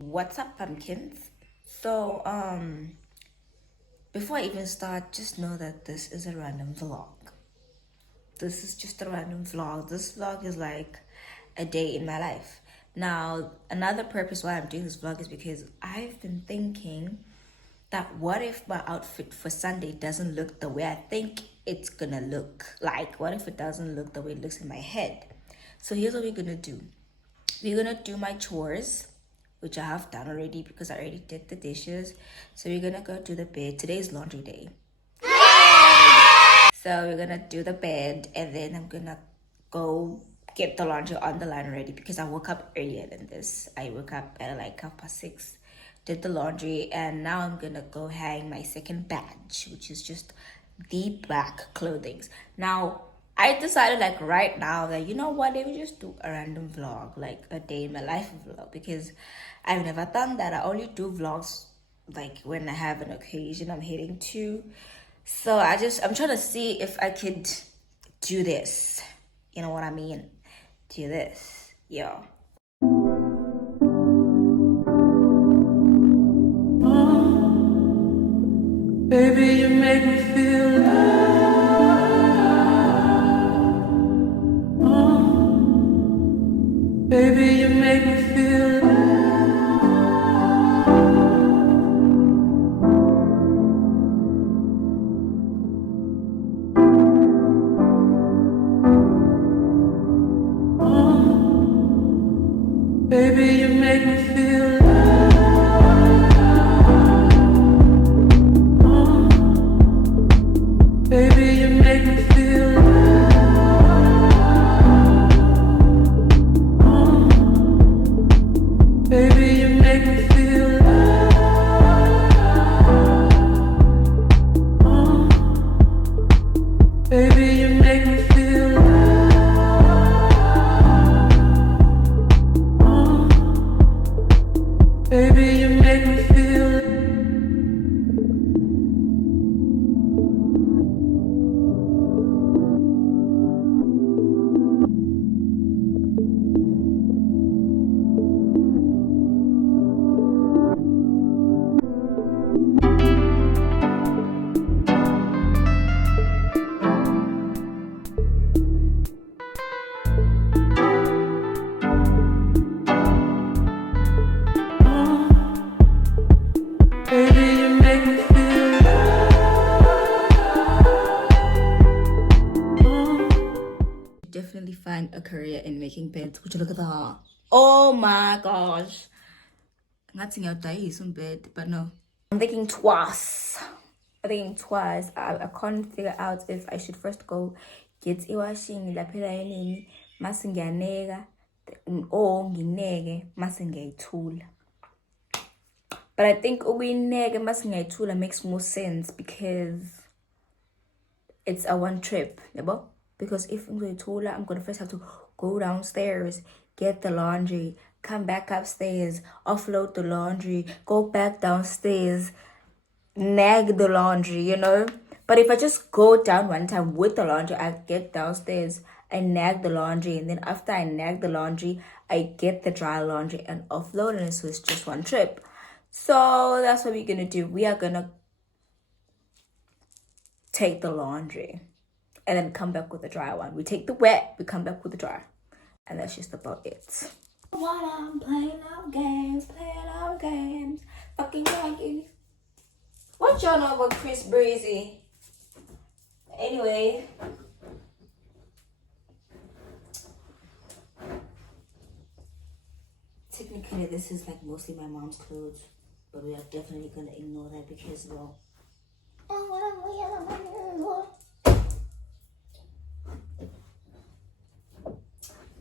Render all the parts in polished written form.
What's up, pumpkins? So, before I even start, just know that this is a random vlog. This is just a random vlog. This vlog is like a day in my life. Now, another purpose why I'm doing this vlog is because I've been thinking that what if my outfit for Sunday doesn't look the way I think it's gonna look? Like, what if it doesn't look the way it looks in my head? So, here's what we're gonna do. We're gonna do my chores, which I have done already because I already did the dishes. So we're gonna go to the bed. Today's laundry day. So we're gonna do the bed and then I'm gonna go get the laundry on the line already because I woke up earlier than this. I woke up at like 6:30, did the laundry, and now I'm gonna go hang my second badge, which is just the black clothing. Now I decided like right now that you know what, let me just do a random vlog, like a day in my life vlog, because I've never done that. I only do vlogs like when I have an occasion I'm heading to. So I'm trying to see if I could do this. You know what I mean? Do this. Yeah. Baby, you make me feel baby, you make me feel baby, you make me feel baby, you make me feel baby, you make me feel baby, you make me feel baby, you make me feel baby, you make me feel Definitely find a career in making beds. Would you look at that? Oh my gosh. Ngathi ngiyawudayisa umbed, but no. I'm thinking twice. I can't figure out if I should first go get iwashing laphela yini mase ngiyaneka or ngineke mase ngiyayithula. But I think ukuyineke mase ngiyayithula makes more sense because it's a one trip, yabo? Because if ngiyayithula, I'm gonna first have to go downstairs, get the laundry, come back upstairs, offload the laundry, go back downstairs, nag the laundry, you know? But if I just go down one time with the laundry, I get downstairs, I nag the laundry, and then after I nag the laundry, I get the dry laundry and offload, and so it's just one trip. So that's what we're gonna do. We are gonna take the laundry and then come back with the dry one. We take the wet, we come back with the dry. And that's just about it. What I'm playing our games, fucking Yankees. What y'all know about Chris Breezy? Anyway. Technically, this is like mostly my mom's clothes, but we are definitely gonna ignore that because, well,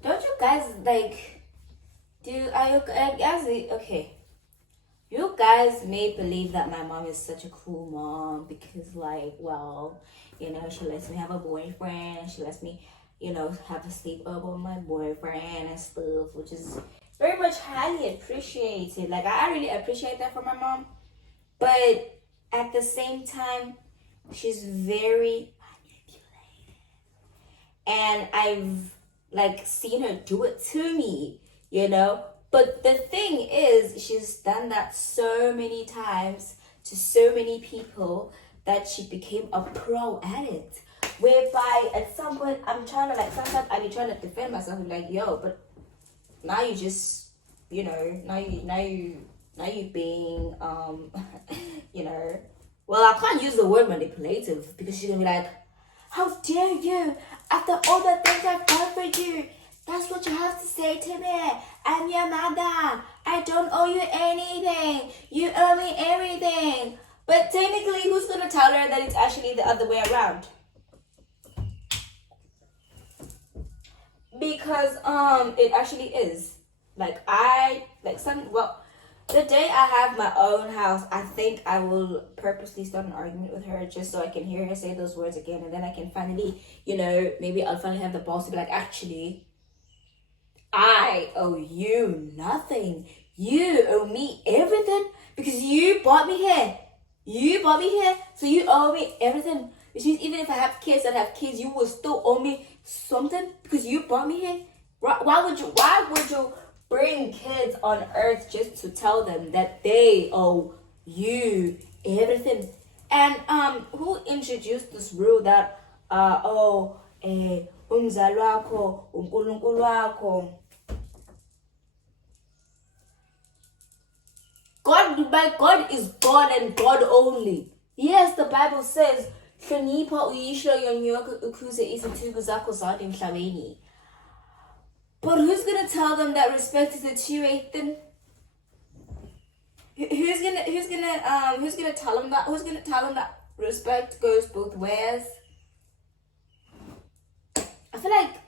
don't you guys like? I guess okay. You guys may believe that my mom is such a cool mom because, like, well, you know, she lets me have a boyfriend. She lets me, you know, have a sleepover with my boyfriend and stuff, which is very much highly appreciated. Like, I really appreciate that from my mom. But at the same time, she's very manipulative. And I've, like, seen her do it to me, you know? But the thing is, she's done that so many times to so many people that she became a pro at it. Whereby at some point I'm trying to like sometimes I be trying to defend myself and like, yo, but now you just now you being well, I can't use the word manipulative because she's gonna be like, how dare you, after all the things I've done for you, that's what you have to say to me. I'm your mother. I don't owe you anything. You owe me everything. But technically, who's gonna tell her that it's actually the other way around? Because it actually is. The day I have my own house, I think I will purposely start an argument with her just so I can hear her say those words again, and then I can finally, maybe I'll finally have the balls to be like, actually, I owe you nothing. You owe me everything because you brought me here. You brought me here, so you owe me everything. Which means even if I have kids and have kids, you will still owe me something because you brought me here. Why would you bring kids on earth just to tell them that they owe you everything? And who introduced this rule that umzali wakho uNkulunkulu wakho? God is God and God only. Yes, the Bible says, hlonipha uyihlo yonyoko ukuze izintsuku zakho zande emhlabeni. But who's gonna tell them that respect is a two-way thing? Who's gonna tell them that? Who's gonna tell them that respect goes both ways? I feel like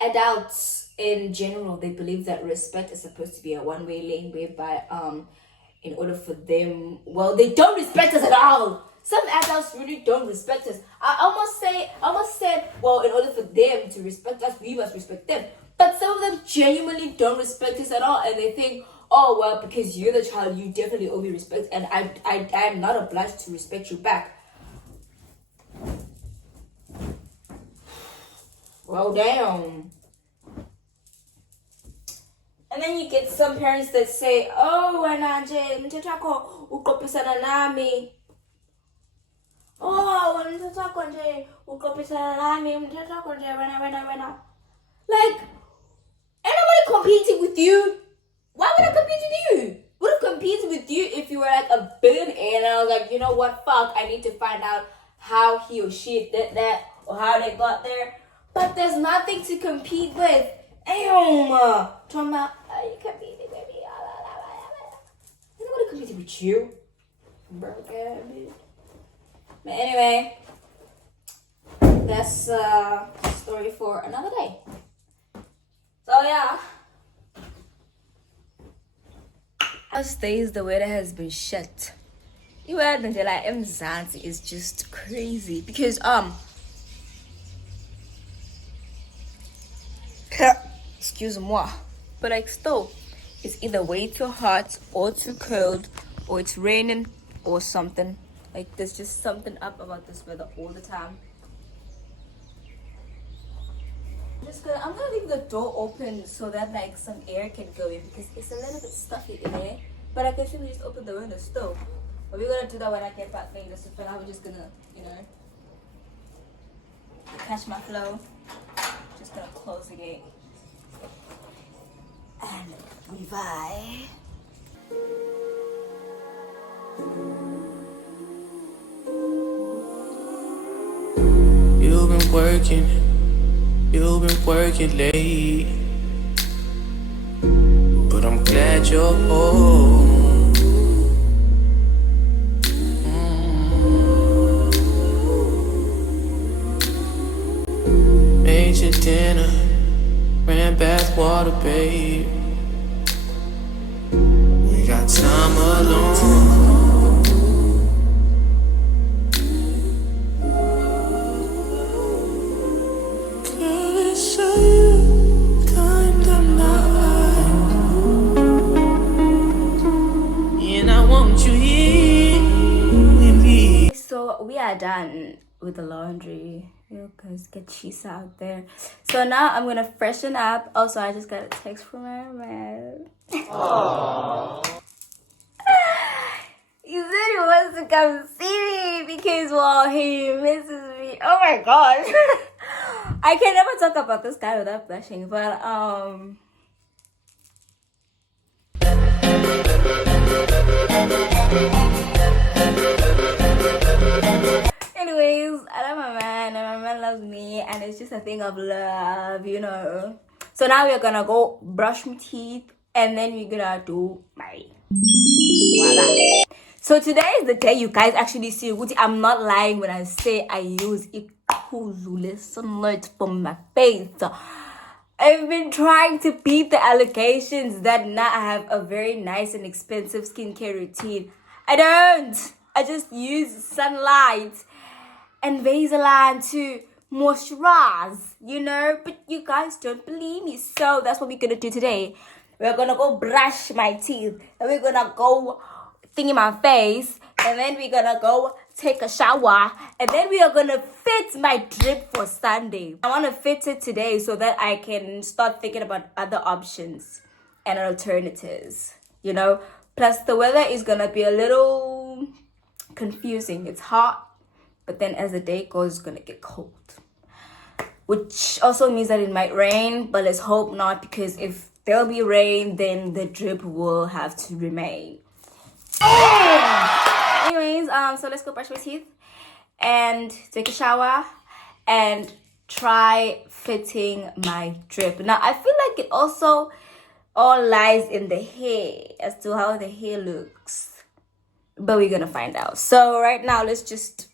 adults in general, they believe that respect is supposed to be a one-way lane, whereby in order for them, well, they don't respect us at all. Some adults really don't respect us. I almost said, well, in order for them to respect us, we must respect them. But some of them genuinely don't respect us at all, and they think, oh, well, because you're the child, you definitely owe me respect, and I'm not obliged to respect you back. Well, damn. And then you get some parents that say, oh, wena nje mthetho wakho uqophisana nami. Oh, mthetho wakho nje uqophisana nami, mthetho wakho nje wena. Like, ain't nobody competing with you. Why would I compete with you? Would have competed with you if you were like a billionaire and I was like, you know what, fuck, I need to find out how he or she did that or how they got there. But there's nothing to compete with. Trauma, are you competing with me? Ain't nobody competing with you. But anyway, that's a story for another day. So yeah. These days the weather has been shit. The weather in Mzansi is just crazy because excuse moi, but like still, it's either way too hot or too cold, or it's raining or something. Like there's just something up about this weather all the time. I'm gonna leave the door open so that like some air can go in because it's a little bit stuffy in there. But I can simply just open the window still. But we're gonna do that when I get back later. So for now we're just gonna, catch my flow. Just gonna close the gate. And we bye. You've been working late, but I'm glad you're home. Made your dinner, ran bath water, babe. We got time alone. So we are done. with the laundry. You guys get cheese out there. So now I'm gonna freshen up. Also, I just got a text from my man. He said he wants to come see me because, well, he misses me. Oh my gosh. I can never talk about this guy without blushing, but anyways, I love my man and my man loves me, and it's just a thing of love, you know. So now we're gonna go brush my teeth, and then we're gonna do my voila. So today is the day you guys actually see Gucci. I'm not lying when I say I use Ikuzule sunlight for my face. I've been trying to beat the allegations that now I have a very nice and expensive skincare routine. I don't. I just use sunlight and Vaseline to moisturize, you know. But you guys don't believe me, so that's what we're gonna do today. We're gonna go brush my teeth, and we're gonna go thingy my face, and then we're gonna go take a shower, and then we are gonna fit my drip for Sunday. I want to fit it today so that I can start thinking about other options and alternatives, you know. Plus the weather is gonna be a little confusing. It's hot, but then as the day goes, it's gonna get cold, which also means that it might rain, but let's hope not, because if there'll be rain, then the drip will have to remain. Anyways, so let's go brush my teeth and take a shower and try fitting my drip. Now I feel like it also all lies in the hair as to how the hair looks, but we're gonna find out. So right now, let's just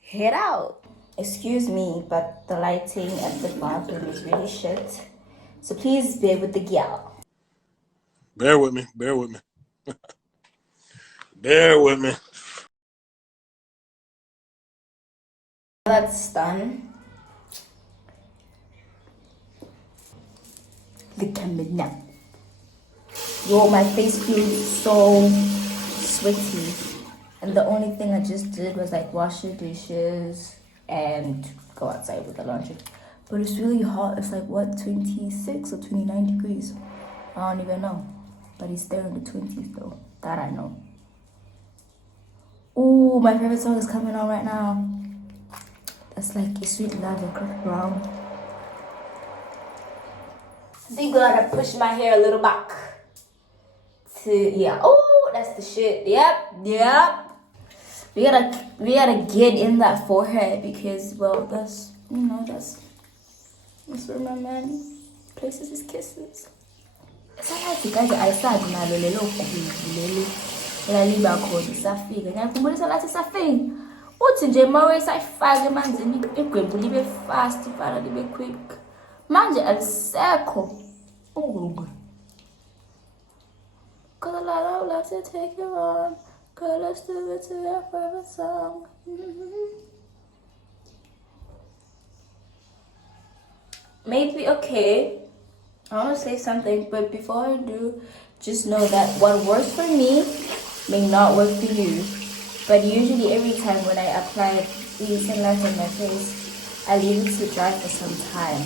head out. Excuse me, but the lighting at the bathroom is really shit, so please bear with the girl. Bear with me. Bear with me. Bear with me. That's done. Look at me now. Yo, my face feels so sweaty, and the only thing I just did was like wash the dishes and go outside with the laundry. But it's really hot. It's like what, 26 or 29 degrees? I don't even know. But it's there in the 20s though. That I know. Ooh, my favorite song is coming on right now. That's like a Sweet Love of Chris Brown. I think I gotta push my hair a little back. Yeah. Oh, that's the shit. Yep. We gotta get in that forehead because, well, that's, you know, that's where my man places his kisses. Sayazi guys, ayisazi nalo lelo khulu lelo elaliba khona isafika. Ngiyakhumbulisa lathi safika. Uthi nje mawe sayifaka emanzini igwembu libe fast, ifana libe quick. Manje alisekho. Cause a lot of love to take you on. Cause let's do it to your favorite song. Maybe okay. I want to say something, but before I do, just know that what works for me may not work for you. But usually every time when I apply the sunlight on my face, I leave it to dry for some time.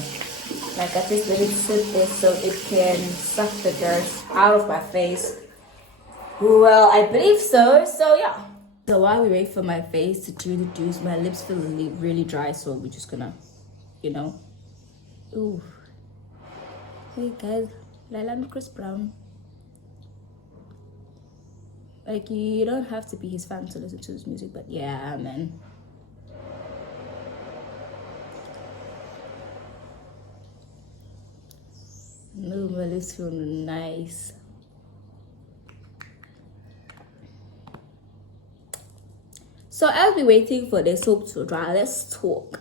Like I just let it sit there so it can suck the dirt out of my face. Well, I believe so. So yeah. So while we wait for my face to do the juice, my lips feel really dry, so we're just gonna, you know. Ooh. Hey guys, Laila and Chris Brown. Like, you don't have to be his fan to listen to his music, but yeah, man. No, my lips feel nice. So as we're waiting for the soap to dry, let's talk.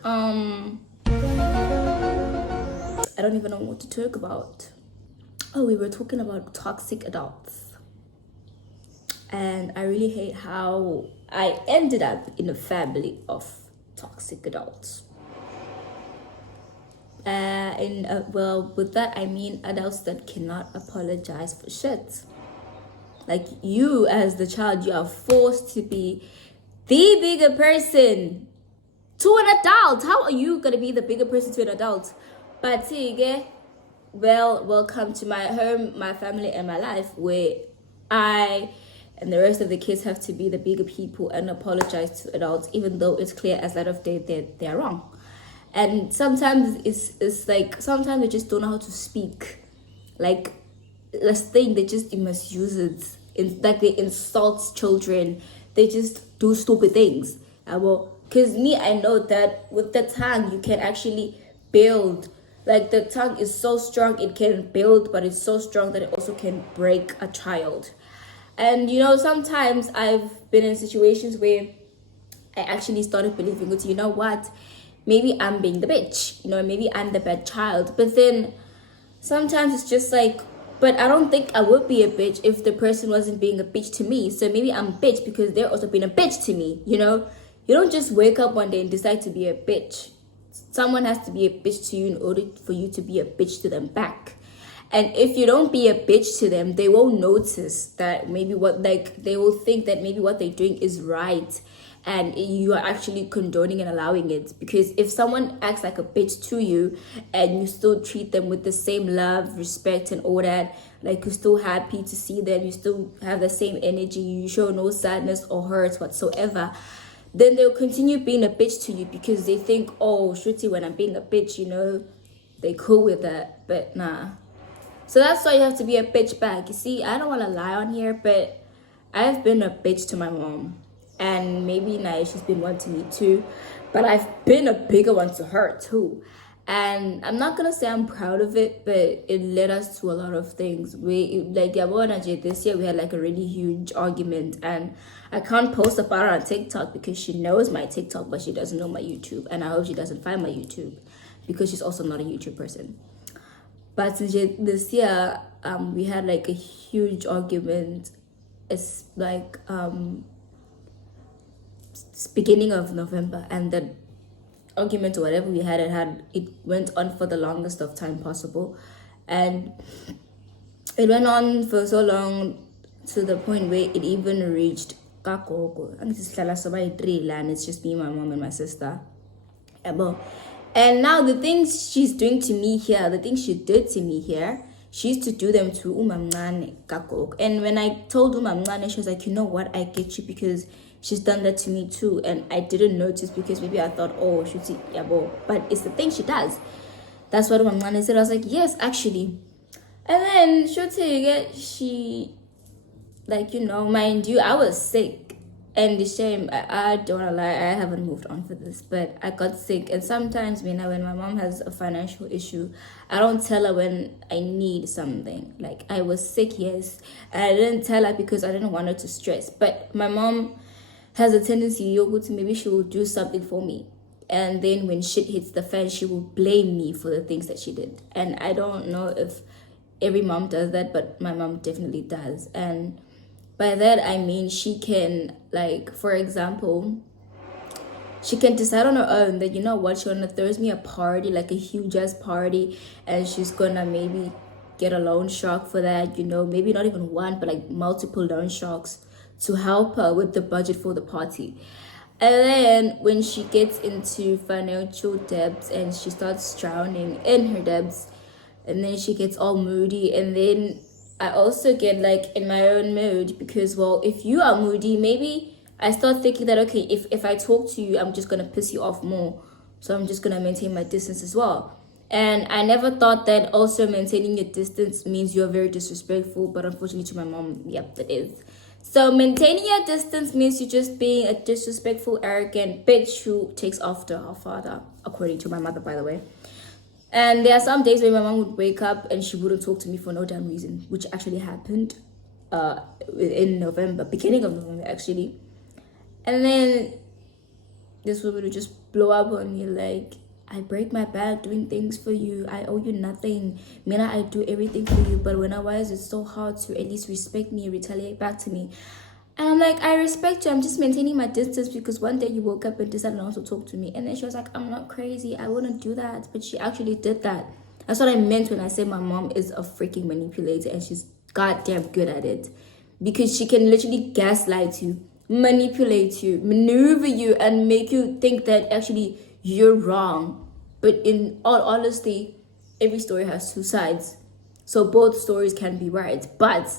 I don't even know what to talk about. Oh, we were talking about toxic adults. And I really hate how I ended up in a family of toxic adults. Well, with that I mean adults that cannot apologize for shit. Like, you as the child, you are forced to be the bigger person to an adult. How are you gonna be the bigger person to an adult? But well, welcome to my home, my family, and my life, where I and the rest of the kids have to be the bigger people and apologize to adults, even though it's clear as light of day that they're wrong. And sometimes it's like sometimes they just don't know how to speak. Like this thing, they just misuse it. Like they insult children. They just do stupid things. Because me, I know that with the tongue you can actually build. Like the tongue is so strong, it can build, but it's so strong that it also can break a child. And sometimes I've been in situations where I actually started believing it. You know what? Maybe I'm being the bitch. Maybe I'm the bad child. But then sometimes it's just like, but I don't think I would be a bitch if the person wasn't being a bitch to me. So maybe I'm a bitch because they're also being a bitch to me. You don't just wake up one day and decide to be a bitch. Someone has to be a bitch to you in order for you to be a bitch to them back. And if you don't be a bitch to them, they won't notice that they will think that maybe what they're doing is right. And you are actually condoning and allowing it. Because if someone acts like a bitch to you and you still treat them with the same love, respect, and all that, like you're still happy to see them, you still have the same energy, you show no sadness or hurt whatsoever, then they'll continue being a bitch to you because they think, oh, Shruti, when I'm being a bitch, they cool with that. But nah. So that's why you have to be a bitch back. You see, I don't want to lie on here, but I've been a bitch to my mom. And maybe now she's been one to me too. But I've been a bigger one to her too. And I'm not going to say I'm proud of it, but it led us to a lot of things. This year we had like a really huge argument. And I can't post about it on TikTok because she knows my TikTok, but she doesn't know my YouTube. And I hope she doesn't find my YouTube because she's also not a YouTube person. But this year, we had like a huge argument. It's like beginning of November, and the argument or whatever we had, it went on for the longest of time possible, and it went on for so long to the point where it even reached Kakoko. And it's just me, my mom, and my sister. And now the things she's doing to me here, the things she did to me here, she used to do them to Umamnane Kakok. And when I told Umamnane, she was like, you know what, I get you because she's done that to me too. And I didn't notice because maybe I thought, oh, Shuti Yabo. But it's the thing she does. That's what Umamnane said. I was like, yes, actually. And then Shuti, she, mind you, I was sick. And the shame, I don't wanna lie, I haven't moved on for this, but I got sick. And sometimes when my mom has a financial issue, I don't tell her when I need something. Like, I was sick, yes, and I didn't tell her because I didn't want her to stress. But my mom has a tendency, maybe she will do something for me. And then when shit hits the fan, she will blame me for the things that she did. And I don't know if every mom does that, but my mom definitely does. And by that, I mean she can, for example, she can decide on her own that, you know what, she's gonna throw me a party, like a huge ass party, and she's gonna maybe get a loan shark for that, maybe not even one, but like multiple loan sharks to help her with the budget for the party. And then when she gets into financial debts and she starts drowning in her debts, and then she gets all moody, and then I also get in my own mood because, well, if you are moody, maybe I start thinking that, okay, if I talk to you, I'm just going to piss you off more. So I'm just going to maintain my distance as well. And I never thought that also maintaining your distance means you're very disrespectful. But unfortunately to my mom, yep, that is. So maintaining your distance means you're just being a disrespectful, arrogant bitch who takes after her father, according to my mother, by the way. And there are some days where my mom would wake up and she wouldn't talk to me for no damn reason, which actually happened in November, beginning of November, actually. And then this woman would just blow up on me like, I break my back doing things for you. I owe you nothing. Mina, I do everything for you. But when I was, it's so hard to at least respect me and retaliate back to me. And I'm like, I respect you. I'm just maintaining my distance because one day you woke up and decided not to talk to me. And then she was like, I'm not crazy. I wouldn't do that. But she actually did that. That's what I meant when I said my mom is a freaking manipulator and she's goddamn good at it. Because she can literally gaslight you manipulate you, maneuver you, and make you think that actually you're wrong. But in all honesty, every story has two sides. So both stories can be right. But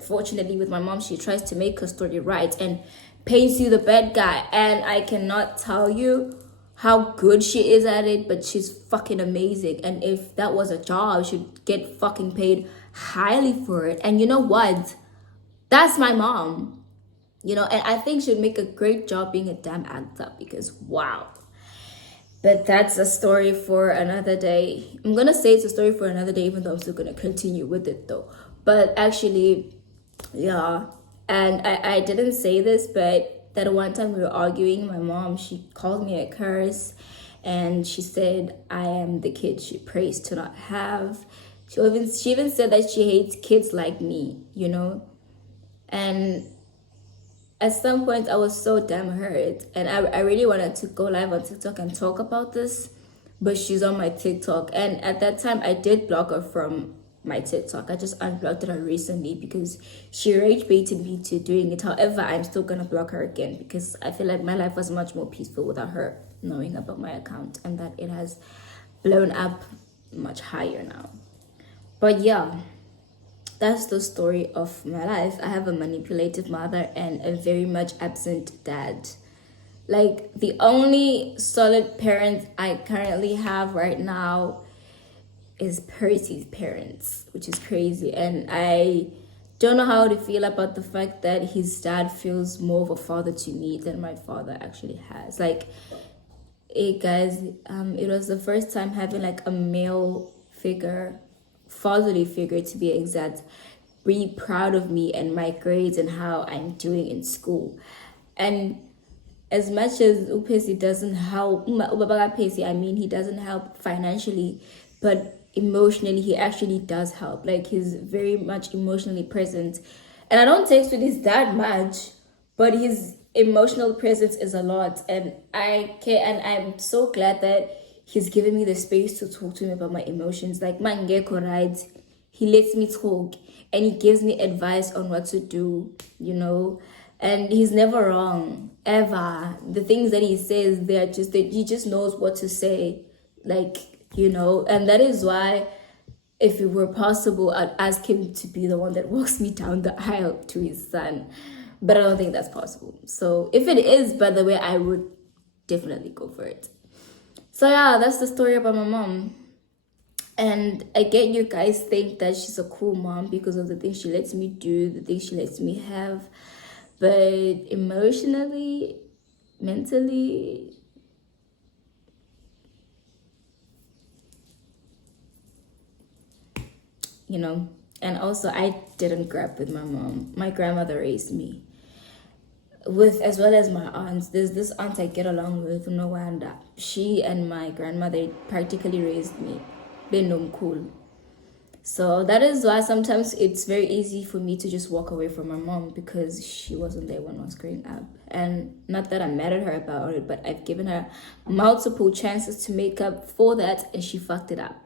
fortunately, with my mom, she tries to make her story right and paints you the bad guy. And I cannot tell you how good she is at it, but she's fucking amazing. And if that was a job, she'd get fucking paid highly for it. And you know what? That's my mom. You know, and I think she'd make a great job being a damn actor because wow. But that's a story for another day. I'm gonna say it's a story for another day, even though I'm still gonna continue with it though. But actually, yeah. And I didn't say this, but that one time we were arguing, my mom, she called me a curse and she said I am the kid she prays to not have. She even said that she hates kids like me, you know? And at some point I was so damn hurt and I really wanted to go live on TikTok and talk about this, but she's on my TikTok. And at that time I did block her from my TikTok. I just unblocked her recently because she rage baited me to doing it. However, I'm still gonna block her again because I feel like my life was much more peaceful without her knowing about my account and that it has blown up much higher now. But yeah, that's the story of my life. I have a manipulative mother and a very much absent dad. Like, the only solid parent I currently have right now is Percy's parents, which is crazy. And I don't know how to feel about the fact that his dad feels more of a father to me than my father actually has. Like, hey guys, it was the first time having like a male figure, fatherly figure to be exact, really proud of me and my grades and how I'm doing in school. And as much as Upesi doesn't help, I mean, he doesn't help financially, but emotionally he actually does help. Like, he's very much emotionally present. And I don't text with his dad much, but his emotional presence is a lot. And I care, and I'm so glad that he's given me the space to talk to him about my emotions. Like, Mangeko, right? He lets me talk and he gives me advice on what to do, you know. And he's never wrong, ever. The things that he says, they're just that he just knows what to say, like, you know. And that is why, if it were possible, I'd ask him to be the one that walks me down the aisle to his son. But I don't think that's possible. So if it is, by the way, I would definitely go for it. So yeah, that's the story about my mom. And I get you guys think that she's a cool mom because of the things she lets me do, the things she lets me have. But emotionally, mentally, you know. And also, I didn't grow up with my mom. My grandmother raised me. With, as well as my aunts. There's this aunt I get along with, Nwanda. She and my grandmother practically raised me. Cool. So that is why sometimes it's very easy for me to just walk away from my mom because she wasn't there when I was growing up. And not that I'm mad at her about it, but I've given her multiple chances to make up for that and she fucked it up.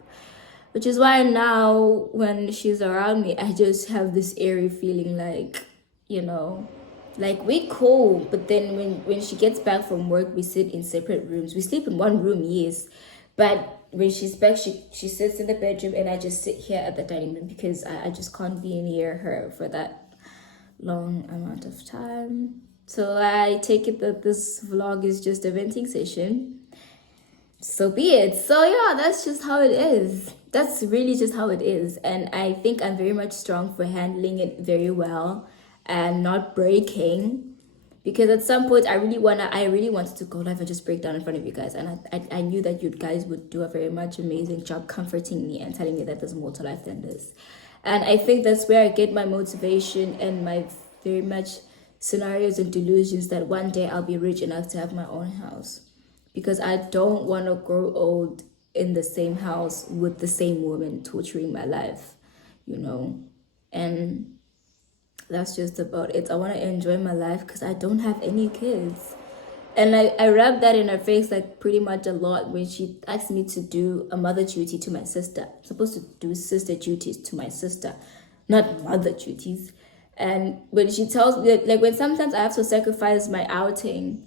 Which is why now when she's around me, I just have this airy feeling like, you know, like we cool. But then when she gets back from work, we sit in separate rooms. We sleep in one room, yes. But when she's back, she sits in the bedroom and I just sit here at the dining room because I just can't be near her for that long amount of time. So I take it that this vlog is just a venting session. So be it. So yeah, that's just how it is. That's really just how it is. And I think I'm very much strong for handling it very well and not breaking. Because at some point, I really wanted to go live and just break down in front of you guys. And I knew that you guys would do a very much amazing job comforting me and telling me that there's more to life than this. And I think that's where I get my motivation and my very much scenarios and delusions that one day I'll be rich enough to have my own house. Because I don't want to grow old in the same house with the same woman torturing my life, you know. And that's just about it. I want to enjoy my life because I don't have any kids. And I rubbed that in her face like pretty much a lot when she asked me to do a mother duty to my sister. I'm supposed to do sister duties to my sister, not mother duties. And when she tells me, like when sometimes I have to sacrifice my outing,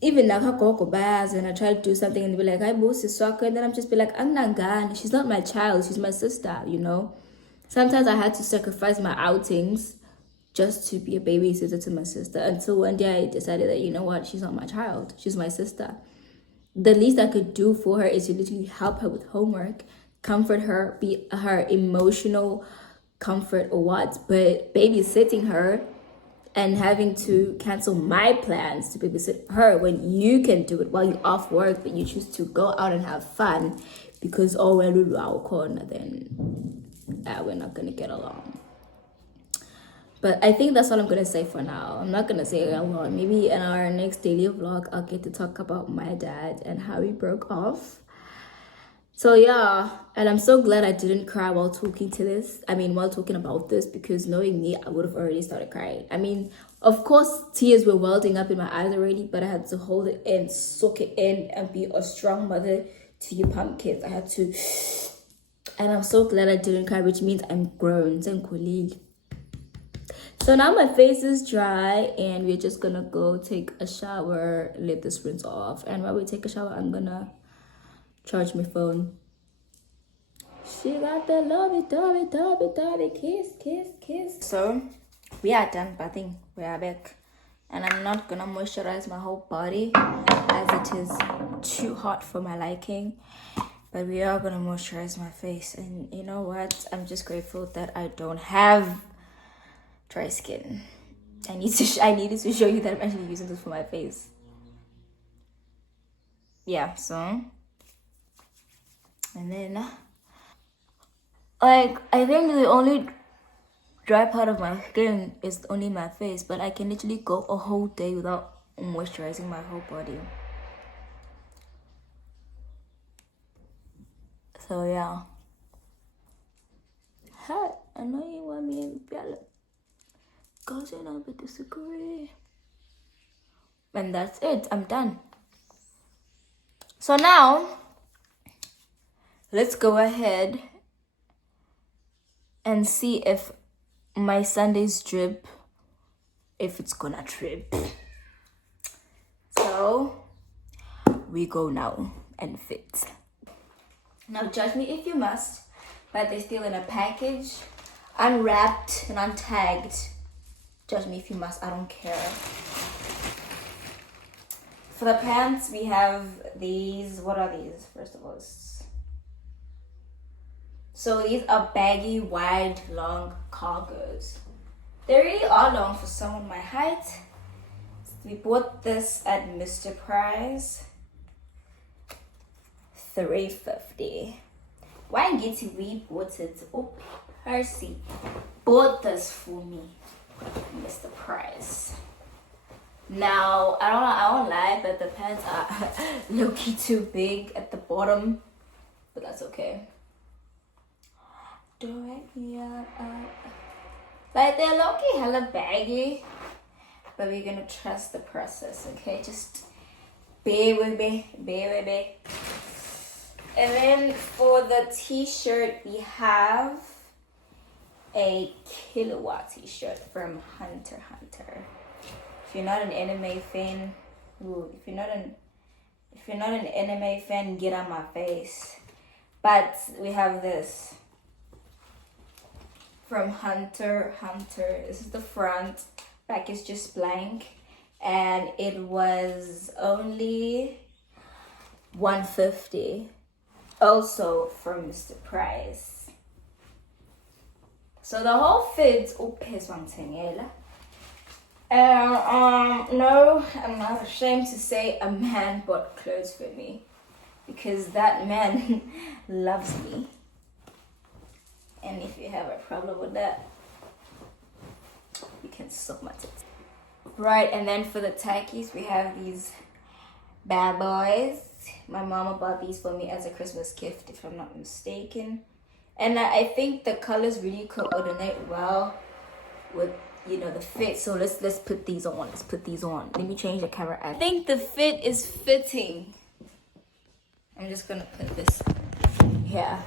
even like I go bars and I try to do something and they be like, "I boss is soccer," and then I'm just be like, "I'm not gone. She's not my child. She's my sister." You know. Sometimes I had to sacrifice my outings just to be a babysitter to my sister. Until one day I decided that, you know what, she's not my child. She's my sister. The least I could do for her is to literally help her with homework, comfort her, be her emotional comfort or what. But babysitting her and having to cancel my plans to babysit her when you can do it while you're off work, but you choose to go out and have fun because, oh, well, then we're not gonna get along. But I think that's all I'm gonna say for now. I'm not gonna say a lot. Maybe in our next daily vlog, I'll get to talk about my dad and how we broke off. So yeah, and I'm so glad I didn't cry while talking about this, because knowing me, I would have already started crying. I mean, of course, tears were welling up in my eyes already, but I had to hold it in, soak it in, and be a strong mother to your pumpkins. I had to, and I'm so glad I didn't cry, which means I'm grown. So now my face is dry and we're just gonna go take a shower, let this rinse off. And while we take a shower, I'm gonna charge my phone. She got the lovey-dovey, kiss. So we are done bathing. We are back. And I'm not gonna moisturize my whole body as it is too hot for my liking. But we are gonna moisturize my face. And you know what? I'm just grateful that I don't have dry skin. I needed to show you that I'm actually using this for my face. Yeah, so. And then, like, I think the only dry part of my skin is only my face, but I can literally go a whole day without moisturizing my whole body. So yeah. Hey, I know you want me in bed. Cause you know we disagree. And that's it. I'm done. So now, let's go ahead and see if my Sunday's drip, if it's gonna drip. So we go now and fit. Now judge me if you must, but they're still in a package, unwrapped and untagged. Judge me if you must, I don't care. For the pants, we have these. What are these? First of all, so these are baggy, wide, long cargos. They really are long for someone my height. We bought this at Mr. Price. $3.50. Why did we bought it? Oh, Percy bought this for me, Mr. Price. Now I won't lie, but the pants are low-key too big at the bottom, but that's okay. Like they're low-key hella baggy, but we're gonna trust the process, okay? Just bear with me. And then for the t-shirt, we have a Kilowatt t-shirt from Hunter x Hunter. If you're not an anime fan, if you're not an anime fan, get on my face. But we have this from Hunter x Hunter. This is the front, back is just blank, and it was only $150. Also from Mr. Price. So the whole fit is one thing, no, I'm not ashamed to say a man bought clothes for me, because that man loves me. And if you have a problem with that, you can suck my tits. Right, and then for the tackies, we have these bad boys. My mama bought these for me as a Christmas gift, if I'm not mistaken. And I think the colors really coordinate well with, you know, the fit. So let's put these on. Let me change the camera. I think the fit is fitting. I'm just gonna put this here.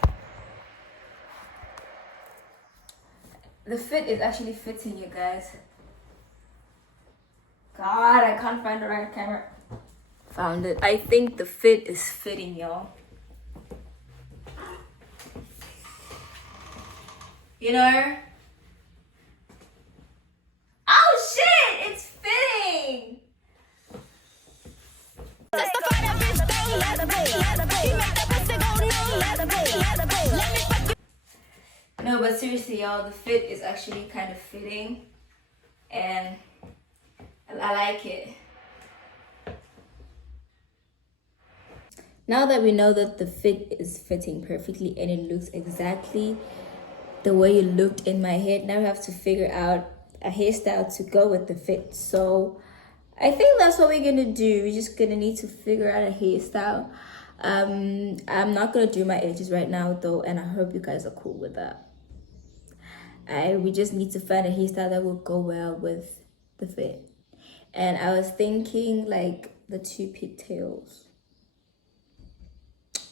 The fit is actually fitting, you guys. God, I can't find the right camera. Found it. I think the fit is fitting, y'all. You know? Oh shit! It's fitting! No, but seriously, y'all, the fit is actually kind of fitting. And I like it. Now that we know that the fit is fitting perfectly and it looks exactly the way it looked in my head, now we have to figure out a hairstyle to go with the fit. So I think that's what we're gonna do. We're just gonna need to figure out a hairstyle. I'm not gonna do my edges right now though, and I hope you guys are cool with that. We just need to find a hairstyle that will go well with the fit. And I was thinking like the 2 pigtails.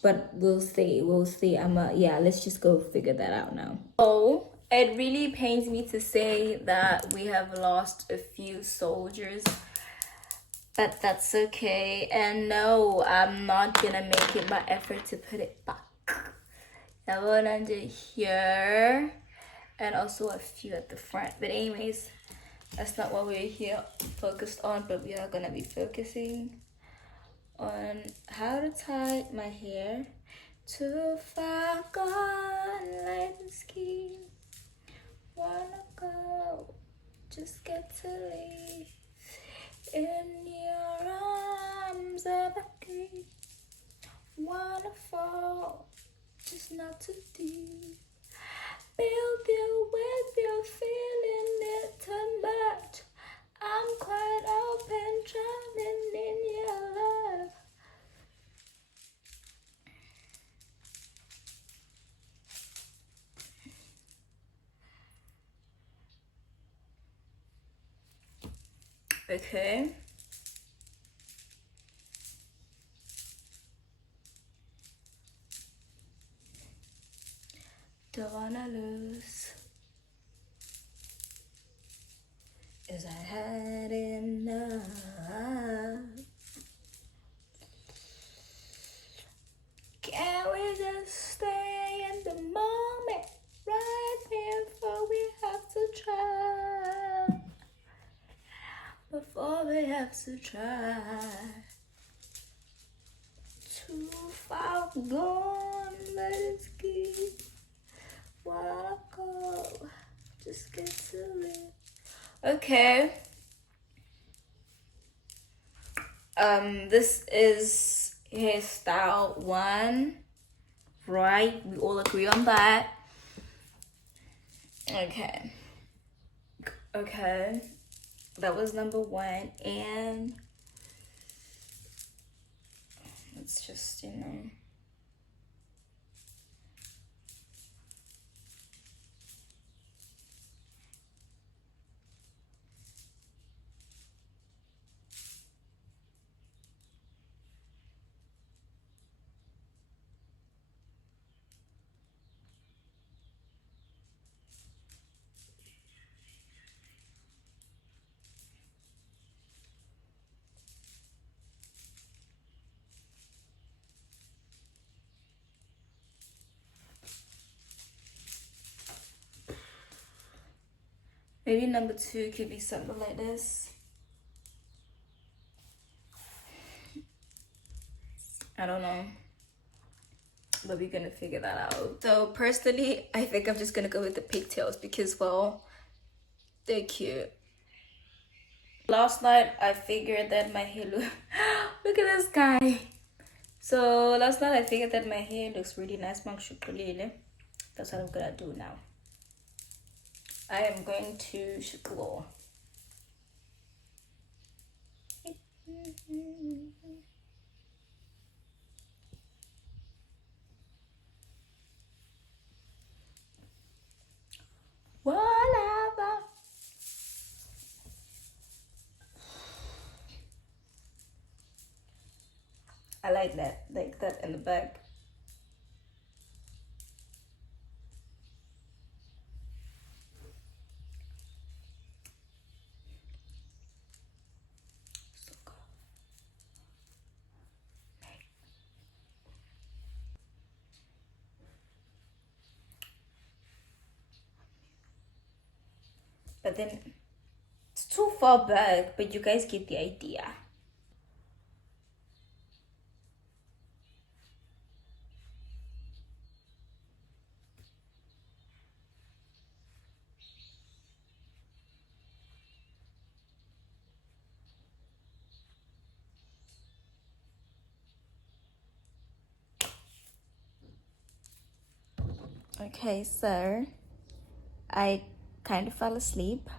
But we'll see. Let's just go figure that out now. So it really pains me to say that we have lost a few soldiers, but that's okay. And no, I'm not gonna make it my effort to put it back. That one under here, and also a few at the front. But anyways, that's not what we're here focused on, but we are gonna be focusing on how to tie my hair to far gone like the ski. Wanna go, just get to leave in your arms of a dream. Wanna fall, just not too deep. Build you with your feeling it too much. I'm quite open, drowning in your love. Okay. Don't wanna lose. Is I had enough? Can we just stay in the moment right before we have to try? Before we have to try. Too far gone, let us keep. Wanna go, just get to live. Okay. This is hairstyle 1, right? We all agree on that. Okay. That was number 1, and let's just, maybe number 2 could be something like this. I don't know, but we're gonna figure that out. So personally, I think I'm just gonna go with the pigtails because, well, they're cute. Last night I figured that my hair look at this guy. So last night I figured that my hair looks really nice. That's what I'm gonna do now. I am going to shuklo. Whatever. I like that in the back. but then it's too far back, but you guys get the idea. Okay, so I kind of fell asleep,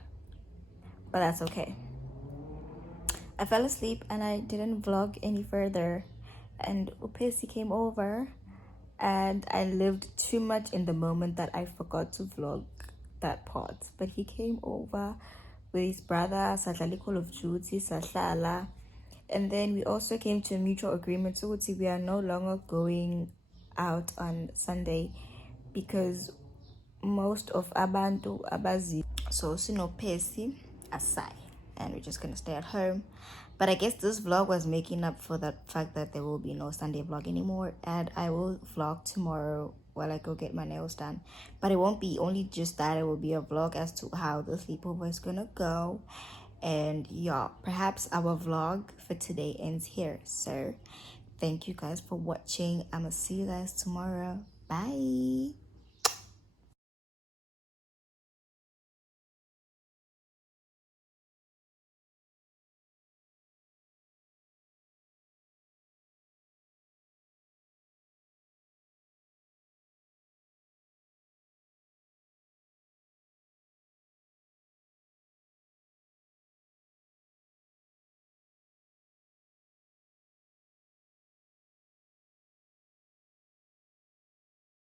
but that's okay. I fell asleep and I didn't vlog any further, and Upesi came over, and I lived too much in the moment that I forgot to vlog that part. But he came over with his brother, Sadlali Call of Duty, Sahlala, and then we also came to a mutual agreement. So we are no longer going out on Sunday because most of abantu abazi, so sinopesi aside, and we're just gonna stay at home. But I guess this vlog was making up for that fact that there will be no Sunday vlog anymore, and I will vlog tomorrow while I go get my nails done. But it won't be only just that, it will be a vlog as to how the sleepover is gonna go. And yeah, perhaps our vlog for today ends here. So thank you guys for watching. I'm gonna see you guys tomorrow. Bye.